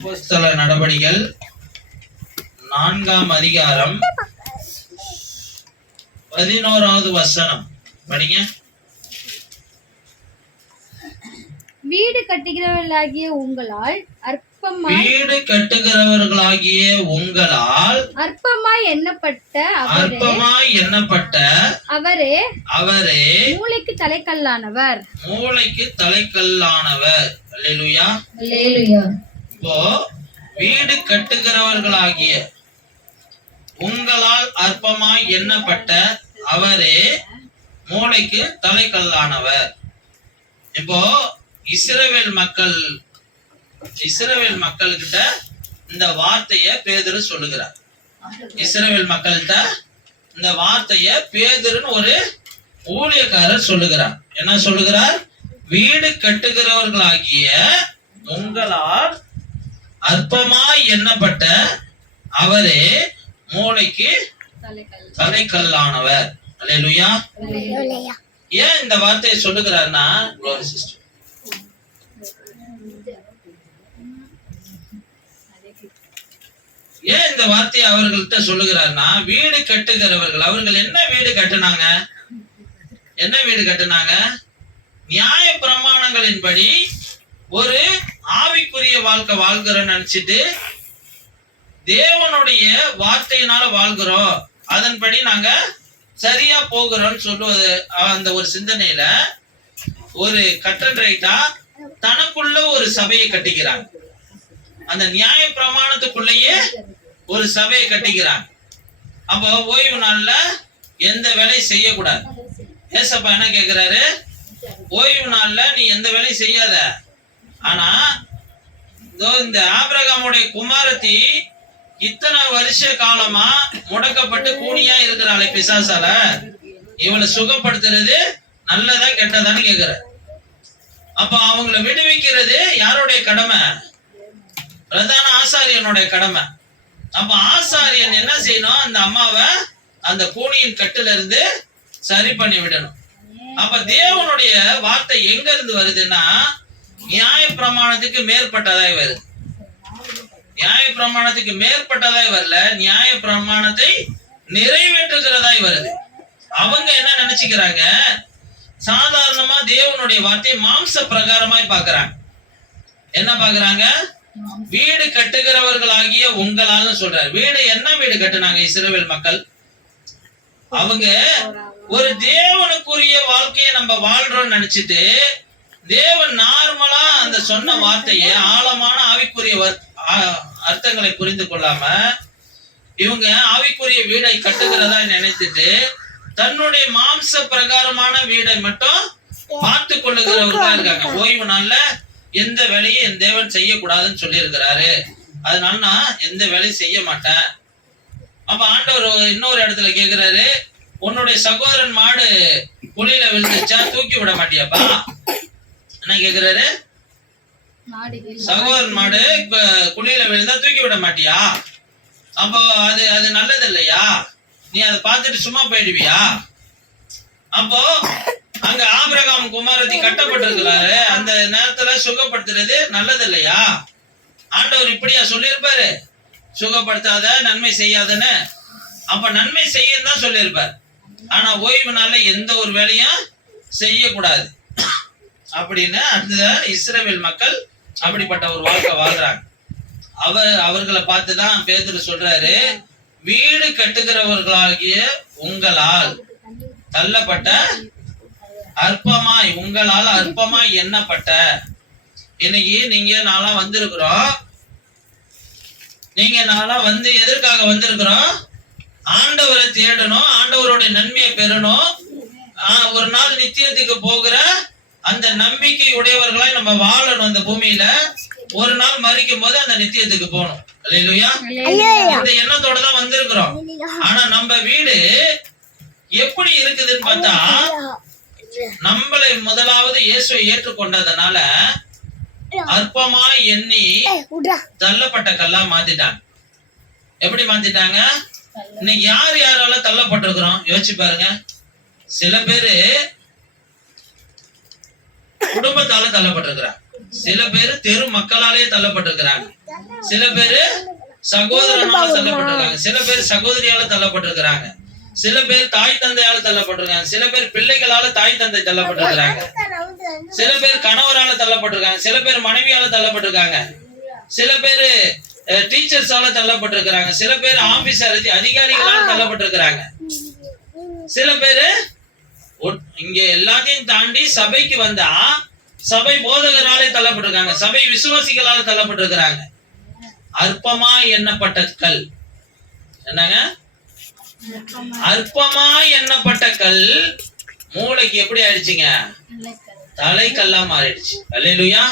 அப்போஸ்தல நடபடிகள் நான்காம் அதிகாரம் பதினோராவது வசனம். படிங்க. வீடு கட்டுகிறவர்களாகிய உங்களால் அற்பமாய் வீடு கட்டுகிறவர்களாகிய உங்களால் அற்பமாய் எண்ணப்பட்ட அவரே அற்பமாய் எண்ணப்பட்ட அவரே அவரே மூளைக்கு தலைக்கல்லானவர். மூளைக்கு தலைக்கல்லானவர். அல்லேலூயா. இப்போ வீடு கட்டுகிறவர்களாகிய உங்களால் அற்பமாய் எண்ணப்பட்ட அவரே மூளைக்கு தலைக்கல்லானவர். இப்போ இஸ்ரவேல் மக்கள் இஸ்ரவேல் மக்கள்கிட்ட இந்த வார்த்தைய பேதரு சொல்லுகிறார். இஸ்ரவேல் மக்கள்கிட்ட இந்த வார்த்தைய பேதுருன்னு ஒரு ஊழியக்காரர் சொல்லுகிறார். என்ன சொல்லுகிறார்? வீடு கட்டுகிறவர்களாகிய உங்களால் அற்பமாய் எண்ணப்பட்ட அவரே மூளைக்கு தலைக்கல். தலைக்கல்லானவர். அல்லேலூயா ஏன் இந்த வார்த்தையை சொல்லுகிறார்னா. ஏன் இந்த வார்த்தையை அவர்கள்ட்ட சொல்லுகிறார்னா வீடு கட்டுகிறவர்கள் அவர்கள் என்ன வீடு கட்டுனாங்க? என்ன வீடு கட்டுனாங்க? நியாய பிரமாணங்களின்படி ஒரு ஆவிக்குரிய வாழ்க்கை வாழ்கிறோம்னு நினைச்சிட்டு தேவனுடைய வார்த்தையினால வாழ்கிறோம். அதன்படி நாங்க சரியா போகிறோம்னு சொல்லுவது அந்த ஒரு சிந்தனையில ஒரு கட்டன் ரைட்டா தனக்குள்ள ஒரு சபையை கட்டிக்கிறாங்க. அந்த நியாய பிரமாணத்துக்குள்ளேயே ஒரு சபையை கட்டிக்கிறாங்க. அப்போ ஓய்வு நாள்ல எந்த வேலையும் செய்யக்கூடாது. ஏசப்பா என்ன கேக்குறாரு? ஓய்வு நாள்ல நீ எந்த வேலையும் செய்யாத. ஆனா இந்த ஆபிரகாமுடைய குமாரத்தி இத்தனை வருஷ காலமா முடக்கப்பட்டு கூனியா இருக்கிறாளே பிசாசால. இவளை சுகப்படுத்துறது நல்லதா கெட்டதான்னு கேக்குற. அப்ப அவங்கள விடுவிக்கிறது யாருடைய கடமை? பிரதான ஆசாரியனுடைய கடமை. அப்ப ஆசாரியன் என்ன செய்யணும்? அந்த அம்மாவை அந்த கூனியின் கட்டுல இருந்து சரி பண்ணி விடணும். அப்ப தேவனுடைய வார்த்தை எங்க இருந்து வருதுன்னா நியாய பிரமாணத்துக்கு மேற்பட்டதாய் வருது. நியாய பிரமாணத்துக்கு மேற்பட்டதாய் வரல நியாய பிரமாணத்தை நிறைவேற்றுகிறதாய் வருது. அவங்க என்ன நினைச்சுக்கிறாங்க? சாதாரணமா தேவனுடைய வார்த்தையை மாம்ச பிரகாரமாய் பாக்குறாங்க என்ன பாக்குறாங்க வீடு கட்டுகிறவர்களாகிய உங்களால சொல்றாரு. வீடு என்ன வீடு கட்டுனாங்க இஸ்ரேல் மக்கள்? அவங்க ஒரு தேவனுக்குரிய வாழ்க்கையை நம்ம வாழ்றோம்னு நினைச்சிட்டு தேவன் நார்மலா அந்த சொன்ன வார்த்தையை ஆழமான ஆவிக்குரிய அர்த்தங்களை புரிந்து கொள்ளாம இவங்க ஆவிக்குரிய வீடை கட்டுகிறதா நினைத்துட்டு தன்னுடைய மாம்ச பிரகாரமான வீடை மட்டும் பார்த்து கொள்ளுகிறவர்களா இருக்காங்க. ஓய்வு நாள்ல எந்த வேலையும் என் தேவன் செய்யக்கூடாதுன்னு சொல்லி இருக்கிறாரு அதனால நான் எந்த வேலையும் செய்ய மாட்டேன். அப்ப ஆண்டவர் இன்னொரு இடத்துல கேக்குறாரு உன்னுடைய சகோதரன் மாடு குழியில விழுந்துச்சா தூக்கி விட மாட்டியாப்பா? என்ன கேக்குறாரு? சகோதரன் மாடு குழியில விழுந்தா தூக்கி விட மாட்டியா? அப்போ அது அது நல்லது இல்லையா? நீ அதை பார்த்துட்டு சும்மா போயிடுவியா? அப்போ அங்க ஆபிரகாம் குமாரத்தி கட்டப்பட்டிருக்கிறாரு. அந்த நேரத்துல சுகப்படுத்துறது நல்லது இல்லையா? ஆண்டவர் இப்படியா சொல்லியிருப்பாரு. சுகப்படுத்தாத நன்மை செய்யாதன்னு. அப்ப நன்மை செய்யும் தான் சொல்லியிருப்பார். ஆனா ஓய்வு நாள்ல எந்த ஒரு வேலையும் செய்யக்கூடாது. அப்படின்னு அந்த இஸ்ரேவேல் மக்கள் அப்படிப்பட்ட ஒரு வாழ்க்கை வாழ்றாங்க. அவர் அவர்களை பார்த்து தான் பேதுரு சொல்றாரு வீடு கட்டுகிறவர்களாகிய உங்களால் தள்ளப்பட்ட அற்பமாய் உங்களால் அற்பமாய் எண்ணப்பட்ட இன்னைக்கு நீங்க நாளா வந்திருக்கிறோம். நீங்க நாளா வந்து எதற்காக வந்திருக்கிறோம்? ஆண்டவரை தேடணும் ஆண்டவருடைய நன்மையை பெறணும். ஆஹ் ஒரு நாள் நித்தியத்துக்கு போகிற அந்த நம்பிக்கை உடையவர்களாய் நம்ம வாழணும் அந்த பூமியில. ஒரு நாள் மறிக்கும் போது அந்த நித்தியத்துக்கு போகணும். அல்லேலூயா. இந்த எண்ணத்தோட தான் வந்திருக்கிறோம். ஆனா நம்ம வீடு எப்படி இருக்குதுன்னு பார்த்தா நம்மளை முதலாவது இயேசுவை ஏற்றுக்கொண்டதுனால அற்பமா எண்ணி தள்ளப்பட்ட கல்லா மாத்திட்டாங்க. எப்படி மாத்திட்டாங்க? இன்னைக்கு யார் யாரால தள்ளப்பட்டிருக்கிறோம்? யோசிச்சு பாருங்க. சில பேரு குடும்பத்தால தள்ளப்பட்டிருக்கிறாங்க சில பேர் தெரு மக்களாலேயே தள்ளப்பட்டிருக்கிறாங்க. சில பேரு சகோதரனால தள்ளப்பட்டிருக்காங்க. சில பேர் சகோதரியால தள்ளப்பட்டிருக்கிறாங்க. சில பேர் தாய் தந்தையால தள்ளப்பட்டிருக்காங்க. சில பேர் பிள்ளைகளால தாய் தந்தை தள்ளப்பட்டிருக்கிறாங்க. சில பேர் கணவரால தள்ளப்பட்டிருக்காங்க. சில பேர் மனைவியால தள்ளப்பட்டிருக்காங்க. சில பேர் டீச்சர்ஸால தள்ளப்பட்டிருக்கிறாங்க. சில பேர் ஆபீசர் அதிகாரிகளால தள்ளப்பட்டிருக்கிறாங்க. சில பேரு இங்க எல்லாத்தையும் தாண்டி சபைக்கு வந்தா சபை போதகராலே தள்ளப்பட்டிருக்காங்க. சபை விசுவாசிகளால தள்ளப்பட்டிருக்கிறாங்க. அற்பமா எண்ணப்பட்ட கல். என்னங்க? அற்பமா எண்ணப்பட்ட கல் மூளைக்கு எப்படி ஆயிடுச்சுங்க? தலைக்கல். தலைக்கல்லா மாறிடுச்சு. அல்லேலூயா.